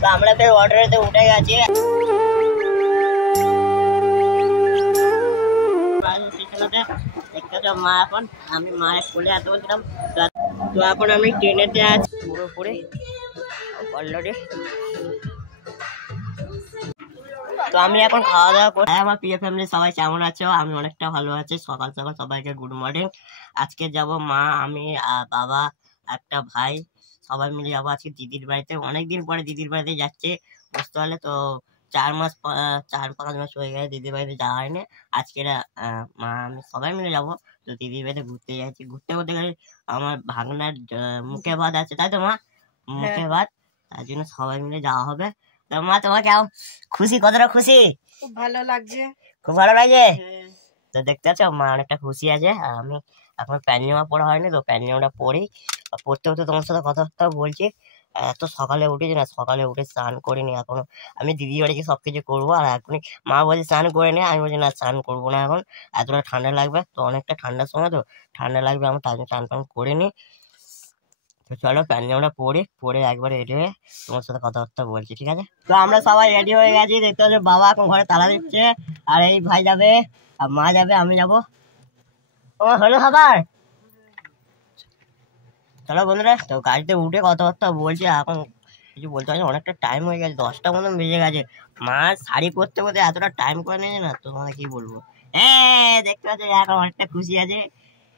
তো আমরা ফের অটোতে উঠে গেছি। দেখতে মা, এখন আমি মায়ের কোলে এত বলছিলাম। তো এখন আমি ট্রেনেতে আছি পুরোপুরি অলরেডি। তো আমি এখন খাওয়া দাওয়া করি। আমার প্রিয় ফ্যামিলি সবাই কেমন আছো? আমি অনেকটা ভালো আছি। সকাল সকাল সবাইকে গুড মর্নিং। আজকে যাব মা, আমি বাবা, একটা ভাই সবাই মিলে যাবো আজকে দিদির বাড়িতে। অনেকদিন পরে দিদির বাড়িতে যাচ্ছে, বুঝতে পারলে। তো 4-5 মাস হয়ে গেছে দিদির বাড়িতে যাওয়া হয়নি। আজকে মা আমি সবাই মিলে যাবো। তো দিদির বাড়িতে ঘুরতে যাচ্ছি। ঘুরতে ঘুরতে গেলে আমার ভাগনার মুখে ভাত আছে, তাই তো মা? মুখে ভাত, তার জন্য সবাই মিলে যাওয়া হবে। তো মা, তোমার কেমন খুশি? কতটা খুশি? খুব ভালো লাগছে। খুব ভালো লাগছে। তো দেখতে পাচ্ছ মা অনেকটা খুশি আছে। আর আমি এখন প্যান্ট জামা পরা হয়নি, তো প্যান্ট জামাটা পরেই পড়তে পড়তে তোমার সাথে কথাবার্তা বলছি। এত সকালে উঠেছি না, সকালে উঠে স্নান করিনি এখনো। আমি দিদি বাড়িকে সবকিছু করবো, আর এখনই মা বলছে স্নান করে নি। আমি বলছি না, স্নান করবো না এখন, এতটা ঠান্ডা লাগবে। তো অনেকটা ঠান্ডার সময়, তো ঠান্ডা লাগবে, আমি তার জন্য টান করিনি। তো চলো প্যান্ট জামাটা পরে একবার রেডি হয়ে তোমার সাথে কথাবার্তা বলছি, ঠিক আছে? তো আমরা সবাই রেডি হয়ে গেছি। দেখতে পাচ্ছি বাবা এখন ঘরে তালা দিচ্ছে, আর এই ভাই যাবে, আর মা যাবে, আমি যাবো। ও হলো খাবার। চলো বন্ধুরা, তো গাড়িতে উঠে কথাবার্তা বলছি। এখন কিছু বলতে পারছি, অনেকটা টাইম হয়ে গেছে, 10টা মতন বেজে গেছে। মা শাড়ি করতে করতে এতটা টাইম করে নিয়েছে না, তোমাকে কি বলবো। হ্যাঁ, দেখতে পাচ্ছি এখন অনেকটা খুশি আছে।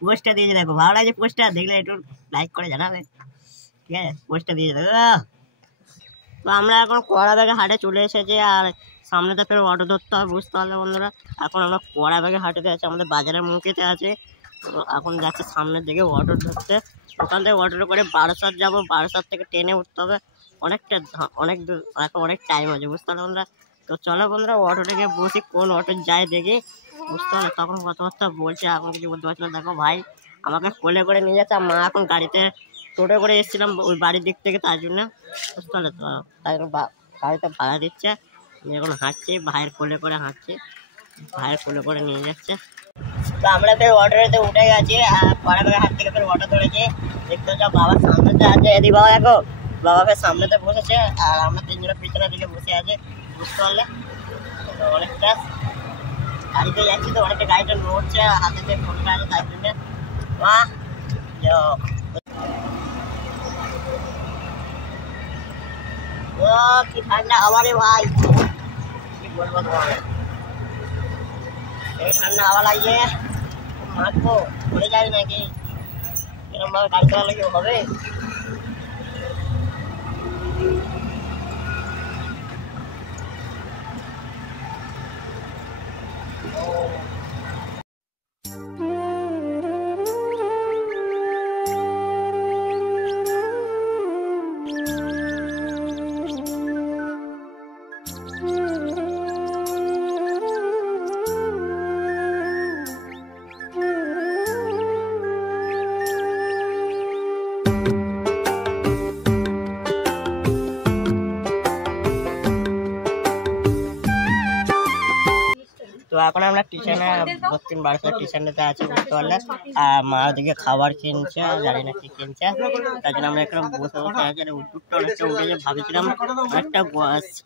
পোস্টটা দিয়েছে, দেখো ভালো লাগছে পোস্টটা দেখলে একটু লাইক করে জানাবে, ঠিক আছে? পোস্টটা দিয়েছে দেখো। তো আমরা এখন কড়াবাগে হাটে চলে এসেছি, আর সামনে তো ফের অটো ধরতে হবে, বুঝতে পারলে বন্ধুরা। এখন আমরা কড়াবাগে হাটেতে আছি, আমাদের বাজারের মুখেতে আছে। তো এখন যাচ্ছি সামনের দিকে অটো ধরতে। ওখান থেকে অটোটা করে বারাসাত যাবো, বারাসাত থেকে ট্রেনে উঠতে হবে। অনেক দূর, এখন অনেক টাইম আছে, বুঝতে পারলে বন্ধুরা। তো চলো বন্ধুরা, অটোটাকে বসি, কোন অটো যায় দেখি, বুঝতে পারলে। তখন কথাবার্তা বলছে, এখন কিছু বলতে পারছি না। দেখো ভাই আমাকে কোলে করে নিয়ে যাচ্ছে, মা এখন গাড়িতে টোটো করে এসেছিলাম ওই বাড়ির দিক থেকে, তার জন্য, বুঝতে পারলে। তো তাই জন্য গাড়িতে ভাড়া দিচ্ছে, আমি এখন হাঁটছি, ভাইয়ের কোলে করে হাঁটছি, ভাইয়ের কোলে করে নিয়ে যাচ্ছে। তো আমরা ফের অটোতে উঠে গেছি, আর কড়াবাগের হাট থেকে ফের অটো ধরেছি। দেখতে হচ্ছে বাবার সামনেতে আছে, এদি বাবা দেখো, বাবাকে সামনেতে বসেছে, আর আমরা তিনজনের পিছনের দিকে বসে আছি, বুঝতে পারলে। তো অনেকটা গাড়িতে যাচ্ছি, তো অনেকটা গাড়িটা নড়ছে, হাতে ফোনটা আছে, তার জন্য। মা ও কি ঠান্ডা হাওয়া রে ভাই, কি বলবো তোমাকে, এই ঠান্ডা হাওয়া লাগছে। মাখবো পড়ে যায় নাকি, এরকম ভাবে গাড়ি চালালে কি হবে? তো এখন আমরা টিউশনে দক্ষিণ বারাসাত টিউশনেতে আছি, বুঝতে পারলে। আর মা দিকে খাবার কিনছে, জানি না কি কিনছে, তার জন্য আমরা এখানে বসে বসে আছি। উঠতে অনেকটা উঠেছে, ভাবছিলাম অনেকটা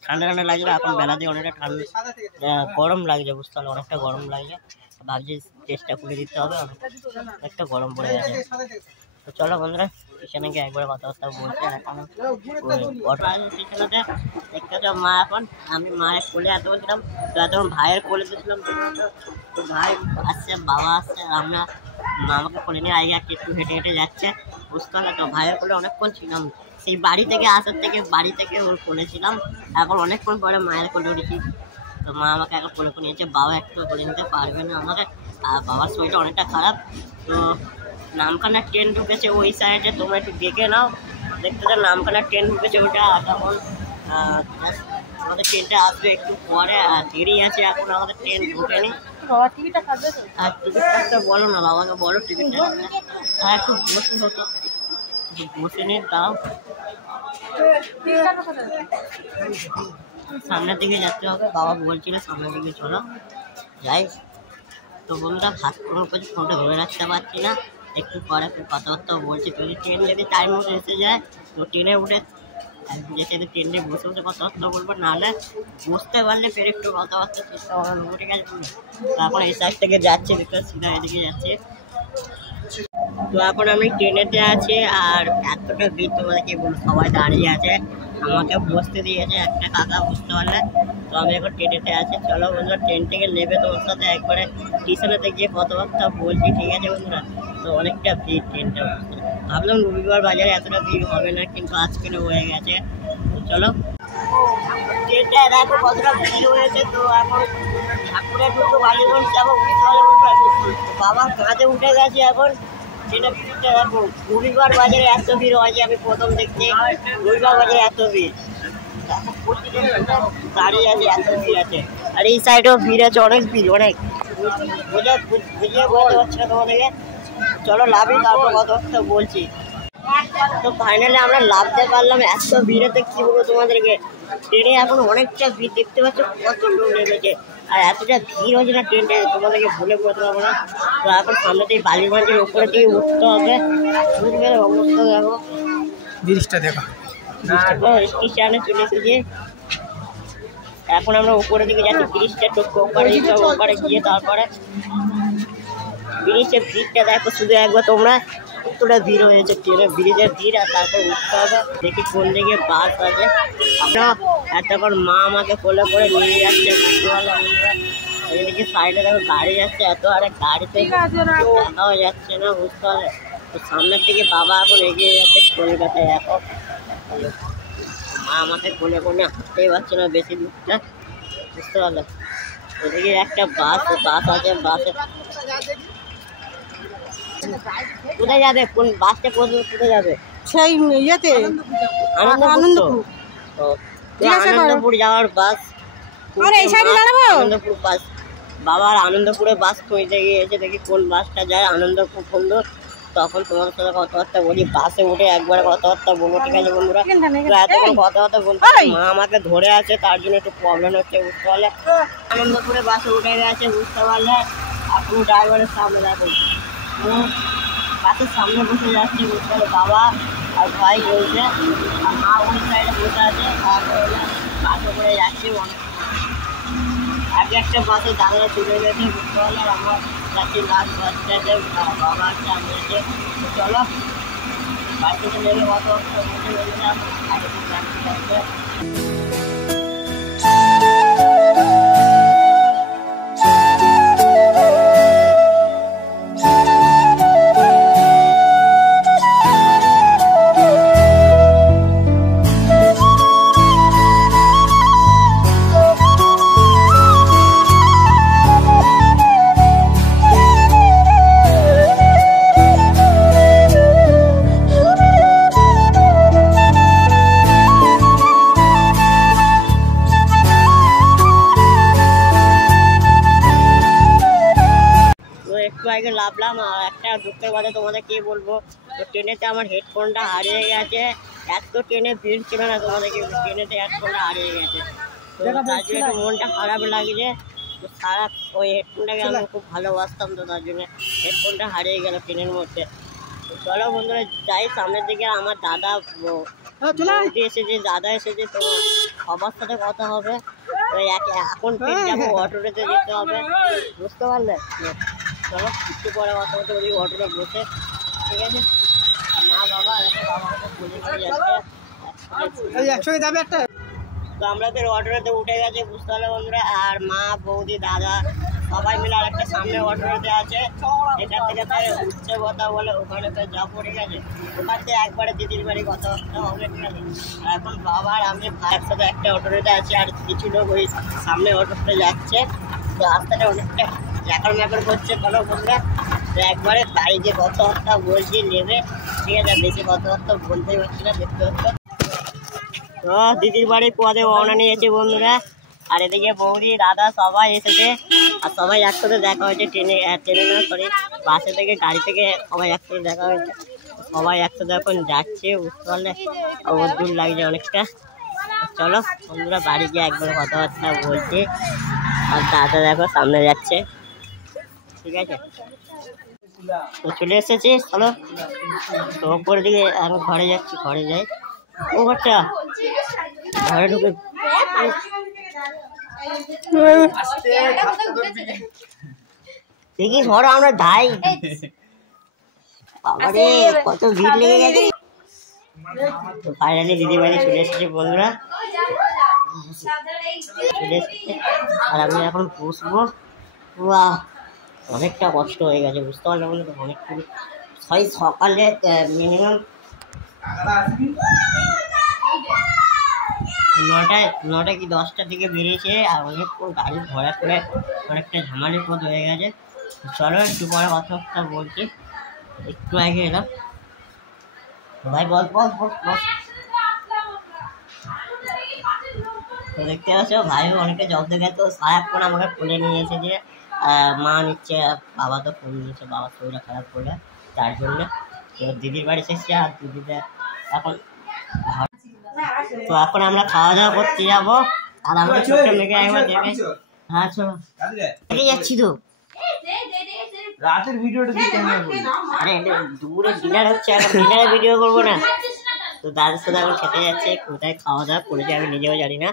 ঠান্ডা ঠান্ডা লাগছে, এখন বেলা দিয়ে অনেকটা ঠান্ডা গরম লাগছে, বুঝতে পারলে, অনেকটা গরম লাগছে। ভাবছি চেষ্টা খুলে দিতে হবে, অনেকটা গরম পড়ে গেছে। তো চলো বন্ধুরা, টিউশনে গিয়ে একবার কথাবার্তা বলছে। এখন টিউশনেতে দেখতে তো মা, এখন আমি মায়ের কোলে এত বলছিলাম, তো এতক্ষণ ভাইয়ের কোলে দিয়েছিলাম। তো ভাই আসছে, বাবা আসছে, আর আমরা মা আমাকে কোলে নিয়ে আগে একটু হেঁটে হেঁটে যাচ্ছে, বুঝতে পারলে। তো ভাইয়ের কোলে অনেকক্ষণ ছিলাম, সেই বাড়ি থেকে আসার থেকে বাড়ি থেকে ওর কোলে ছিলাম। এখন অনেকক্ষণ পরে মায়ের কোলে উঠেছি। তো মা আমাকে এখন কোলে করে নিয়েছে, বাবা একটু কোলে নিতে পারবে না আমাকে, আর বাবার শরীরটা অনেকটা খারাপ। তো নামখানা ট্রেন ঢুকেছে ওই সাইডে, তোমরা একটু দেখে নাও। দেখতে তো নামখানা ট্রেন ঢুকেছে ওইটা, তখন আমাদের ট্রেনটা আসবে একটু পরে, আর দেরি আছে, এখন আমাদের ট্রেন ঢুকেনি। আর টিকিট কাটতে বলো না, বাবাকে বলো টিকিটটা, আর একটু বসে হতো, বসে নিয়ে দাও। সামনের দিকে যেতে হবে, বাবা বলছিল সামনের দিকে চলো যাই। তো বন্ধুরা ভাত কোনো কিছু ফোনটা ধরে রাখতে পারছি না, একটু পরে কথাবার্তা বলছি। যদি ট্রেন যদি টাইম মতো এসে যায়, তো ট্রেনে উঠে যেতে ট্রেনে বসে বসে কথাবার্তা বলবো, নাহলে বুঝতে পারলে ফের একটু কথাবার্তা চেষ্টা করানো, ঠিক আছে? তো এখন এই সাইড থেকে যাচ্ছে, দেখতে সিধা এদিকে যাচ্ছে। তো এখন আমি ট্রেনেতে আছি, আর এতটা ভিড় তোমাদেরকে বলবো, সবাই দাঁড়িয়ে আছে, আমাকে বসতে দিয়েছে একটা কাকা, বুঝতে পারলে? তো আমি এখন ট্রেনেতে আছি। চলো বন্ধুরা, ট্রেন থেকে নেবে তোমার সাথে একবারে স্টেশনেতে গিয়ে কথাবার্তা বলছি, ঠিক আছে বন্ধুরা? তো অনেকটা ভিড় ট্রেনটা, ভাবলাম রবিবার বাজারে এতটা ভিড় হবে না, কিন্তু আজকে হয়ে গেছে। তো চলো, ট্রেনটা দেখো কতটা ভিড় হয়েছে। তো এখন ঠাকুরের দুটো বালিগঞ্জ যাবো, বাবা কাঁধে উঠে গেছে এখন। সেটা ভিড়টা দেখো, রবিবার বাজারে এত ভিড় হয় যে আমি প্রথম দেখছি রবিবার বাজারে এত ভিড়, দাঁড়িয়ে আছে, এত ভিড় আছে। আর এই সাইডেও ভিড় আছে, অনেক ভিড়, অনেক বুঝিয়ে বলতে পারছি না তোমাদেরকে। চলো লাভই, তারপর কথা বলছি। তো ফাইনালি আমরা লাভতে পারলাম, এত ভিড়েতে কি বলবো তোমাদেরকে। ট্রেনে এখন অনেকটা ভিড়, দেখতে পাচ্ছ কত লোক নেমেছে, আর এতটা ভিড় হচ্ছে না ট্রেনটা তোমাদেরকে বলে বলতে পারবো না। তো এখন সামনে থেকে বালিগঞ্জের উপরে দিয়ে উঠতে হবে, উঠবে অবস্থা দেখো, ব্রিজটা দেখো, স্টেশনে চলে এসেছি। এখন আমরা উপরের দিকে যাচ্ছি, ব্রিজটা টোটো ওপারে ওপারে গিয়ে তারপরে ব্রিজের ভিড়টা দেখো শুধু একবার তোমরা, কতটা ভিড় হয়েছে ট্রেনের, ব্রিজের ভিড়। আর তারপর উঠতে হবে, দেখি কোন দিকে বাস আছে। আমরা এতক্ষণ মা আমাকে কোলে করে নিয়ে যাচ্ছে, বুঝতে পারলাম। এদিকে সাইডে দেখো গাড়ি যাচ্ছে এত, আরে গাড়িতে দেখাও যাচ্ছে না, বুঝতে পারলে? তো সামনের দিকে বাবা এখন এগিয়ে যাচ্ছে কলকাতায়। এখন মা আমাকে কোলে করে হাঁটতেই পারছে না বেশি দূরটা, বুঝতে পারলে? ওদিকে একটা বাস আছে, বাসে কোথায় যাবে, কোন বাসটা কোথায় যাবে? সেই ইয়েতে আনন্দপুর যাওয়ার বাস, আনন্দপুর বাস। বাবার আনন্দপুরে বাস খুঁজতে গিয়েছে, দেখি কোন বাসটা যায় আনন্দপুর বন্ধু। তখন তোমার সাথে কথাবার্তা বলি, বাসে উঠে একবারে কথাবার্তা বলবো, ঠিক আছে বন্ধুরা? তো এতক্ষণ কথাবার্তা বলতে মা আমাকে ধরে আছে, তার জন্য একটু প্রবলেম হচ্ছে, বুঝতে পারলে? আনন্দপুরে বাসে উঠে গেছে, বুঝতে পারলে? আপনি ড্রাইভারের সামনে দেখুন, বাসের সামনে বসে যাচ্ছে, বুঝতে পারলে? বাবা আর ভাই বলছে, আর মা ওই সাইডে বসে আছে, আর বাসে করে যাচ্ছে। আগে একটা বাসে দাদারা চলে গেছে, বুঝতে পারলে? আমার যাচ্ছি লাস্ট বাসটা, বাবা আছে, আমি আছে। চলো বাড়ি থেকে নেমে কত বসে গেছিলাম, আগে যাচ্ছে। একটু আগে লাভলাম, আর একটা দুঃখের কথা তোমাদের কি বলবো, তো ট্রেনেতে আমার হেডফোনটা হারিয়ে গেছে। এত ট্রেনে ভিড় ছিল না, তোমাদেরকে ট্রেনেতে হেডফোনটা হারিয়ে গেছে। তো তার জন্য একটু মনটা খারাপ লাগছে। তো সারা ওই হেডফোনটাকে আমি খুব ভালোবাসতাম, তো তার জন্য হেডফোনটা হারিয়ে গেল ট্রেনের মধ্যে। তো চলো বন্ধুরা যাই সামনের দিকে, আমার দাদা এসেছে, দাদা এসেছে, তো সবার সাথে কথা হবে। তো এখন ট্রেন যাবো, অটোতে যেতে হবে, বুঝতে পারলে? চলো একটু পরে কথা বলতে বলি অটোটা বসে, ঠিক আছে? মা বাবা বাবাকে বলে নিয়ে যাচ্ছে, একসঙ্গে যাবে একটা। তো আমরা তো অটোতে উঠে গেছে, বুঝতে পারলে বন্ধুরা? আর মা বৌদি দাদা সবাই মিলে আর একটা সামনে অটোতে আছে, এখান থেকে উঠছে কথা বলে ওখানে তো যাবো, ঠিক আছে? ওখান থেকে একবারে দিদির বাড়ি কথাবার্তা হবে, ঠিক আছে? আর এখন বাবা আর আমি একসাথে একটা অটোতে আছি, আর কিছু লোক ওই সামনে অটোতে যাচ্ছে। তো রাস্তাটা অনেকটা জ্যাকার ম্যাকার করছে, বলো বন্ধুরা? তো একবারে বাড়ি যে কথাবার্তা বলছি নেবে, ঠিক আছে? বেশি কথাবার্তা বলতেই পারছি না, দেখতে হচ্ছে। তো দিদির বাড়ি পদে রওনা নিয়েছে বন্ধুরা, আর এদিকে বৌদি দাদা সবাই এসেছে, আর সবাই একসাথে দেখা হয়েছে ট্রেনে না, সরি বাসে থেকে গাড়ি থেকে সবাই একসাথে দেখা হয়েছে। সবাই একসাথে এখন যাচ্ছে, বুঝতে পারলে? ওর দূর লাগছে অনেকটা। চলো বন্ধুরা বাড়ি গিয়ে একবার কথাবার্তা বলছি। আর দাদা দেখো সামনে যাচ্ছে, ঠিক আছে? তো চলে এসেছি, চলো। তো ওপর দিকে আমি ঘরে যাচ্ছি, ঘরে যাই। ও বাচ্চা ঘরে ঢুকে দেখি ধরো আমরা যাই। বাবারে কত ভিড় লেগে গেছে। তো ফাইনালি দিদি বাড়ি চলে এসেছে বন্ধুরা, চলে এসেছে আর আমি এখন বসবো। অনেকটা কষ্ট হয়ে গেছে বুঝতে পারলাম, অনেক সকালে মিনিমাম 9টা কি 10টার দিকে বেরিয়েছে আর অনেকক্ষণ গাড়ি ঘোরা করে অনেকটা ঝামালির পথ হয়ে গেছে। চলো একটু পরে কথা বলছি, একটু আগে এলাম। ভাই বল বল বল। তো দেখতে পাচ্ছ ভাইও অনেকটা জব দেখে তো সারাক্ষণ আমাকে কোলে নিয়ে এসেছে, মা নিচ্ছে, বাবা তো ফোন নিচ্ছে, বাবার শরীরটা খারাপ করলে তার জন্য। তো দিদির বাড়ি এসেছে আর দিদিদের এখন তো এখন আমরা খাওয়া দাওয়া করতে যাবো আর আমরা ছোট্ট মেয়েকে একবার দেখে। হ্যাঁ চলো যাচ্ছি তো রাতের ভিডিওটা দিতে হবে। আরে দুপুরে ডিনার হচ্ছে, এখন ডিনারের ভিডিও করবো না। তো দাদার সাথে এখন খেতে যাচ্ছে, কোথায় খাওয়া দাওয়া করেছে আমি নিজেও জানি না।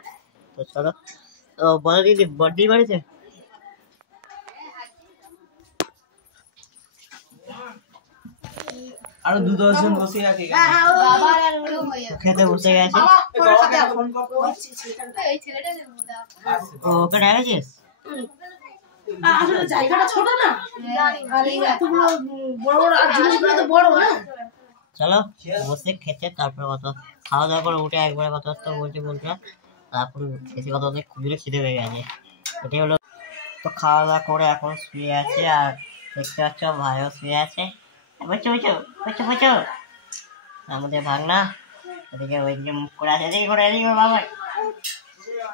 তো চলো তো বলো দিদি বড়দির বাড়িতে আরো 2-10 জন বসে আছে, খেতে বসে গেছে। ওকে ডাকেছিস? জায়গাটা ছোট না, এতগুলো বড় বড় জিনিসগুলো তো বড় না। চলো বসে খেতে, তারপরে কত খাওয়া দাওয়া করে উঠে একবারে কথাবার্তা বলছে বন্ধুরা। এখন বেশি কথা বলতে খুবই খিদে হয়ে গেছে, এটাই হলো। তো খাওয়া দাওয়া করে এখন শুয়ে আছে আর দেখতে পাচ্ছ ভাইও শুয়ে আছে। বসো বসো বসো বসো, আমাদের ভাগনা এদিকে ওইদিকে মুখ করে আছে, এদিকে করে এদিকে বাবা,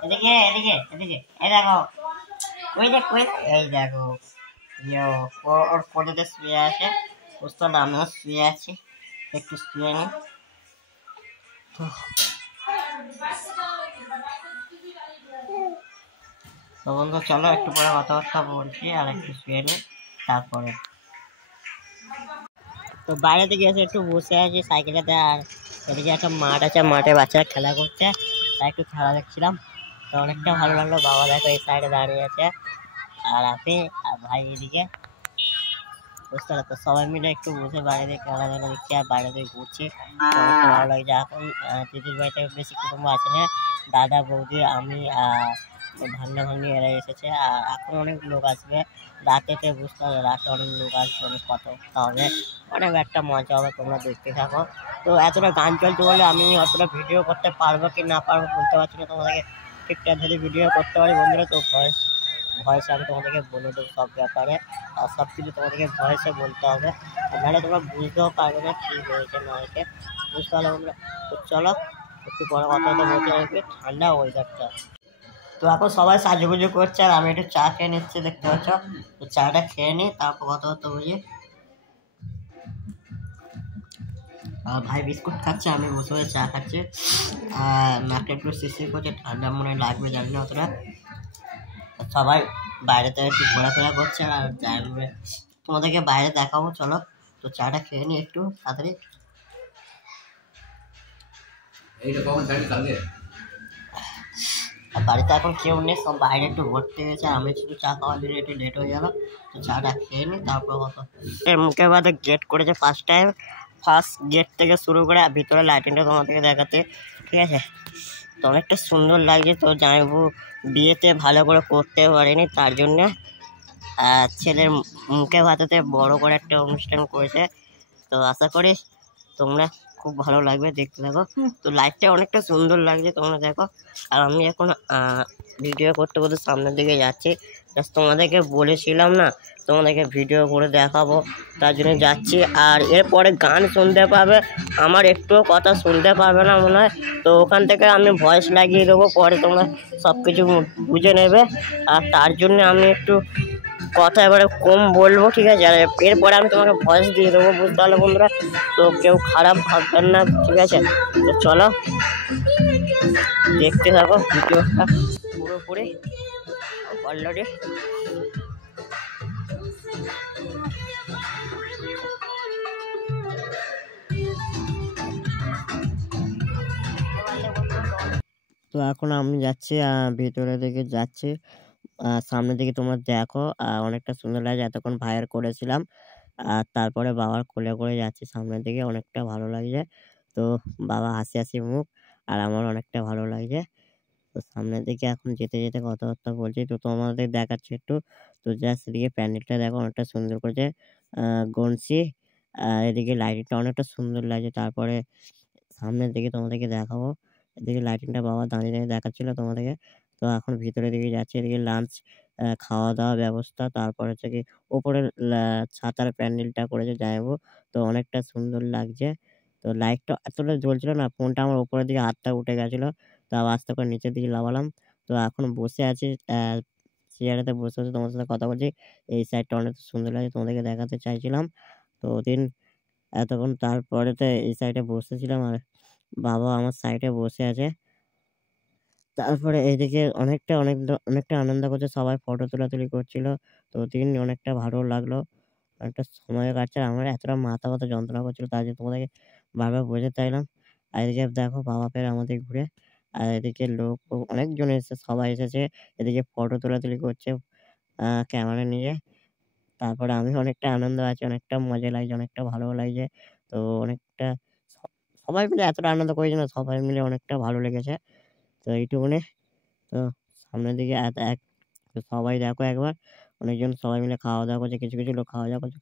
এদিকে এদিকে এদিকে, এই দেখো ওই দেখ এই দেখো ওর কোলেতে শুয়ে আছে, বুঝতে পারলাম আমিও শুয়ে আছি, একটু শুয়ে নি। তো বন্ধু চলো একটু পরে কথাবার্তা বলছি আর একটু শুয়ে নি তারপরে। তো বাইরে থেকে এসে একটু বসে আছি সাইকেলেতে, আর এদিকে একটা মাঠ আছে, মাঠে বাচ্চারা খেলা করছে, তাই একটু খেলা দেখছিলাম। তো অনেকটা ভালো লাগলো। বাবা দেখো এই সাইডে দাঁড়িয়ে আছে আর আপনি আর ভাই এদিকে, বুঝতে পারতো সবাই মিলে একটু বসে বাইরে দিয়ে খেলাধুলা দেখছি আর বাইরে দিয়ে ঘুরছি, অনেকটা ভালো লাগছে। এখন দিদির বাড়িতে বেশি কুটুম্ব আছে না, দাদা বৌদি আমি ভাগ্না ভাগ্নি এরা এসেছে আর এখন অনেক লোক আসবে রাতেতে, বুঝতে হবে রাতে অনেক লোক আসবে, অনেক কথা হবে, অনেক একটা মজা হবে, তোমরা দেখতে থাকো। তো এতটা গান চলতে বলে আমি অতটা ভিডিও করতে পারবো কি না পারবো বলতে পারছি না তোমাদেরকে, ঠিকঠাক যদি ভিডিও করতে পারি বন্ধুরা তো ভয়েসে আমি তোমাদেরকে বলে দেবো সব ব্যাপারে, আর সব কিছু তোমাদেরকে ভয়েসে বলতে হবে, নাহলে তোমরা বুঝতেও পারবে না কী হয়েছে না হয়েছে, বুঝতে পারলে বন্ধুরা। তো চলো একটু পরে কথা বলতে হবে, ঠান্ডা ওয়েদারটা। তো এখন সবাই সাজুগুজু করছে আর আমি একটু চা খেয়ে নিচ্ছি, দেখতে পাচ্ছ। তো চাটা খেয়ে নিই তারপর কথা বুঝি। আর ভাই বিস্কুট খাচ্ছে, আমি বসে বসে চা খাচ্ছি আর নাকটা একটু শিরশির করছে, ঠান্ডা মনে লাগবে জানি না অতটা। সবাই বাইরেতে একটু ঘোরাফেরা করছে আর তোমাদেরকে বাইরে দেখাবো, চলো। তো চাটা খেয়ে নিই একটু তাড়াতাড়ি। আর বাড়িতে এখন কেউ নেই, সব বাইরে একটু ঘুরতে গেছে, আমি শুধু চা খাওয়ার জন্য একটু লেট হয়ে গেল। তো চাটা খেয়ে নিই তারপর কত মুখের বাদে গেট করেছে ফার্স্ট টাইম, ফার্স্ট গেট থেকে শুরু করে ভিতরে লাইটিংটা তোমাদেরকে দেখাতে, ঠিক আছে। তো অনেকটা সুন্দর লাগছে। তো জামাইবাবু বিয়েতে ভালো করে করতে পারেনি, তার জন্যে ছেলের মুখে ভাতেতে বড় করে একটা অনুষ্ঠান করেছে। তো আশা করি তোমরা খুব ভালো লাগবে, দেখতে থাকো। তো লাইটটা অনেকটা সুন্দর লাগছে, তোমরা দেখো। আর আমি এখন ভিডিও করতে করতে সামনের দিকে যাচ্ছি, জাস্ট তোমাদেরকে বলেছিলাম না তোমাদেরকে ভিডিও করে দেখাবো, তার জন্য যাচ্ছি। আর এরপরে গান শুনতে পাবে, আমার একটুও কথা শুনতে পারবে না মনে হয়, তো ওখান থেকে আমি ভয়েস লাগিয়ে দেবো, পরে তোমরা সব কিছু বুঝে নেবে। আর তার জন্য আমি একটু কথা এবারে কম বলবো, ঠিক আছে। আর এরপরে আমি তোমাকে ভয়েস দিয়ে দেবো, বুঝতে পারলে বন্ধুরা। তো কেউ খারাপ ভাববেন না, ঠিক আছে। তো চলো দেখতে থাকো ভিডিওটা পুরোপুরি অলরেডি। তো এখন আমি যাচ্ছি ভিতরে দিকে যাচ্ছি, সামনের দিকে তোমরা দেখো, অনেকটা সুন্দর লাগছে। এতক্ষণ ভাইয়ের করেছিলাম, আর তারপরে বাবার কোলে করে যাচ্ছি সামনের দিকে, অনেকটা ভালো লাগছে। তো বাবা হাসি হাসি মুখ, আর আমার অনেকটা ভালো লাগছে। তো সামনের দিকে এখন যেতে যেতে কথাবার্তা বলছি, তো তোমাদের দেখাচ্ছি একটু। তো জাস্ট এদিকে প্যান্ডেলটা দেখো অনেকটা সুন্দর করেছে, গনসি, এদিকে লাইটিংটা অনেকটা সুন্দর লাগছে। তারপরে সামনের দিকে তোমাদেরকে দেখাবো, এদিকে লাইটিংটা বাবা দাঁড়িয়ে দাঁড়িয়ে দেখাচ্ছিল তোমাদেরকে। তো এখন ভিতরের দিকে যাচ্ছে, এদিকে লাঞ্চ খাওয়া দাওয়া ব্যবস্থা। তারপর হচ্ছে কি ওপরে ছাতার প্যান্ডেলটা করেছে জানাবো, তো অনেকটা সুন্দর লাগছে। তো লাইটটা এতটা জ্বলছিল না, ফোনটা আমার উপরের দিকে হাতটা উঠে গেছিলো, তো আস্তে করে নিচের দিকে লাগালাম। তো এখন বসে আছি চেয়ারেতে বসে বসে তোমার সাথে কথা বলছি। এই সাইডটা অনেক সুন্দর লাগছে, তোমাদেরকে দেখাতে চাইছিলাম। তো ওদিন এতক্ষণ তারপরেতে এই সাইডে বসেছিলাম, আর বাবা আমার সাইডে বসে আছে। তারপরে এইদিকে অনেকটা আনন্দ করছে, সবাই ফটো তোলাতুলি করছিল। তো দিন অনেকটা ভালো লাগলো, অনেকটা সময় কাটছে। আমার এতটা মাথা ব্যথা যন্ত্রণা করছিল, তার জন্য তোমাদেরকে বারবার বোঝাতে চাইলাম। আর এদিকে দেখো বাবা ফের আমাদের ঘুরে, আর এদিকে লোক অনেকজন এসেছে, সবাই এসেছে এদিকে ফটো তোলাতুলি করছে ক্যামেরা নিয়ে। তারপরে আমি অনেকটা আনন্দ আছি, অনেকটা মজা লাগছে, অনেকটা ভালো লাগছে। তো অনেকটা সবাই মিলে এতটা আনন্দ করেছে না, সবাই মিলে অনেকটা ভালো লেগেছে। তো এইটুকুনি। তো সামনের দিকে তো সবাই দেখো একবার, অনেকজন সবাই মিলে খাওয়া দাওয়া করছে, কিছু কিছু লোক খাওয়া দাওয়া করছে,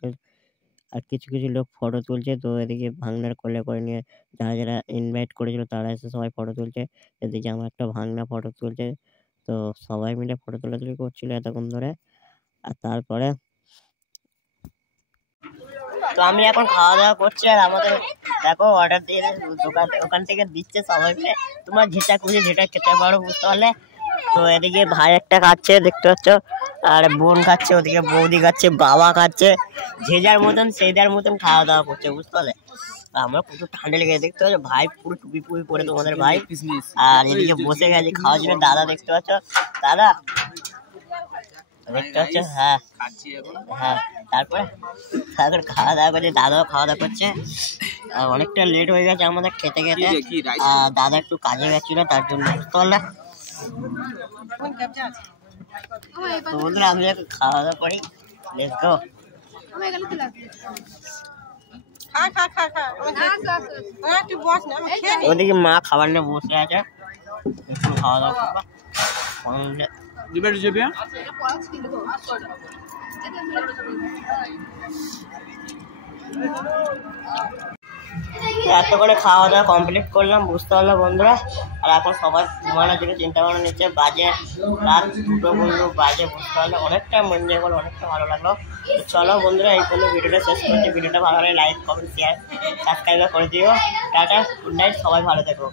আর কিছু কিছু লোক ফটো তুলছে। তো এদিকে ভাঙনার কোলে করে নিয়ে যারা যারা ইনভাইট করেছিল তারা এসে সবাই ফটো তুলছে। এদিকে আমার একটা ভাঙনা ফটো তুলছে। তো সবাই মিলে ফটো তোলাতুলি করছিল এতক্ষণ ধরে। আর তারপরে তো আমি এখন খাওয়া দাওয়া করছি, আর আমাদের দেখো অর্ডার দিয়ে ওখান থেকে দিচ্ছে সবাই মিলে। তোমার যেটা খুশি যেটা খেতে পারো, বুঝতে পারলে। তো এদিকে ভাই একটা খাচ্ছে দেখতে পাচ্ছ, আর বোন খাচ্ছে, ওদিকে বৌদি খাচ্ছে, বাবা খাচ্ছে, যে যার মতন খাওয়া দাওয়া করছে, বুঝতে পারলে। আমরা প্রচুর ঠান্ডা লেগে দেখতে পাচ্ছ, ভাই পুরো টুপি পুপি পরে তোমাদের ভাই, আর এদিকে বসে গেছে খাওয়ার জন্য দাদা, দেখতে পাচ্ছ দাদা দেখতে পাচ্ছ। হ্যাঁ হ্যাঁ, তারপরে খাওয়া দাওয়া করছে, দাদাও খাওয়া দাওয়া করছে। অনেকটা লেট হয়ে গেছে আমাদের খেতে খেতে, দাদা একটু কাজে গেছিল তার জন্য, বুঝতে পারলে। তো বন্ধুরা আমি এখন খাওয়া দাওয়া করি, লেটস গো। ওদিকে মা খাবার নিয়ে বসে আছে, একটু খাওয়া দাওয়া করবো। এত করে খাওয়া দাওয়া কমপ্লিট করলাম, বুঝতে পারলো বন্ধুরা। আর এখন সবাই ঘুমানোর জন্য চিন্তা ভাবনা নিচ্ছে, বাজে রাত 2টো বন্ধু বাজে, বুঝতে পারলো। অনেকটা মজা করলো, অনেকটা ভালো লাগলো। চলো বন্ধুরা এই কোনো ভিডিওটা শেষ করছি। ভিডিওটা ভালো লাগলে লাইক কমেন্ট শেয়ার সাবস্ক্রাইব করে দিও। টাটা, গুড নাইট, সবাই ভালো থেকো।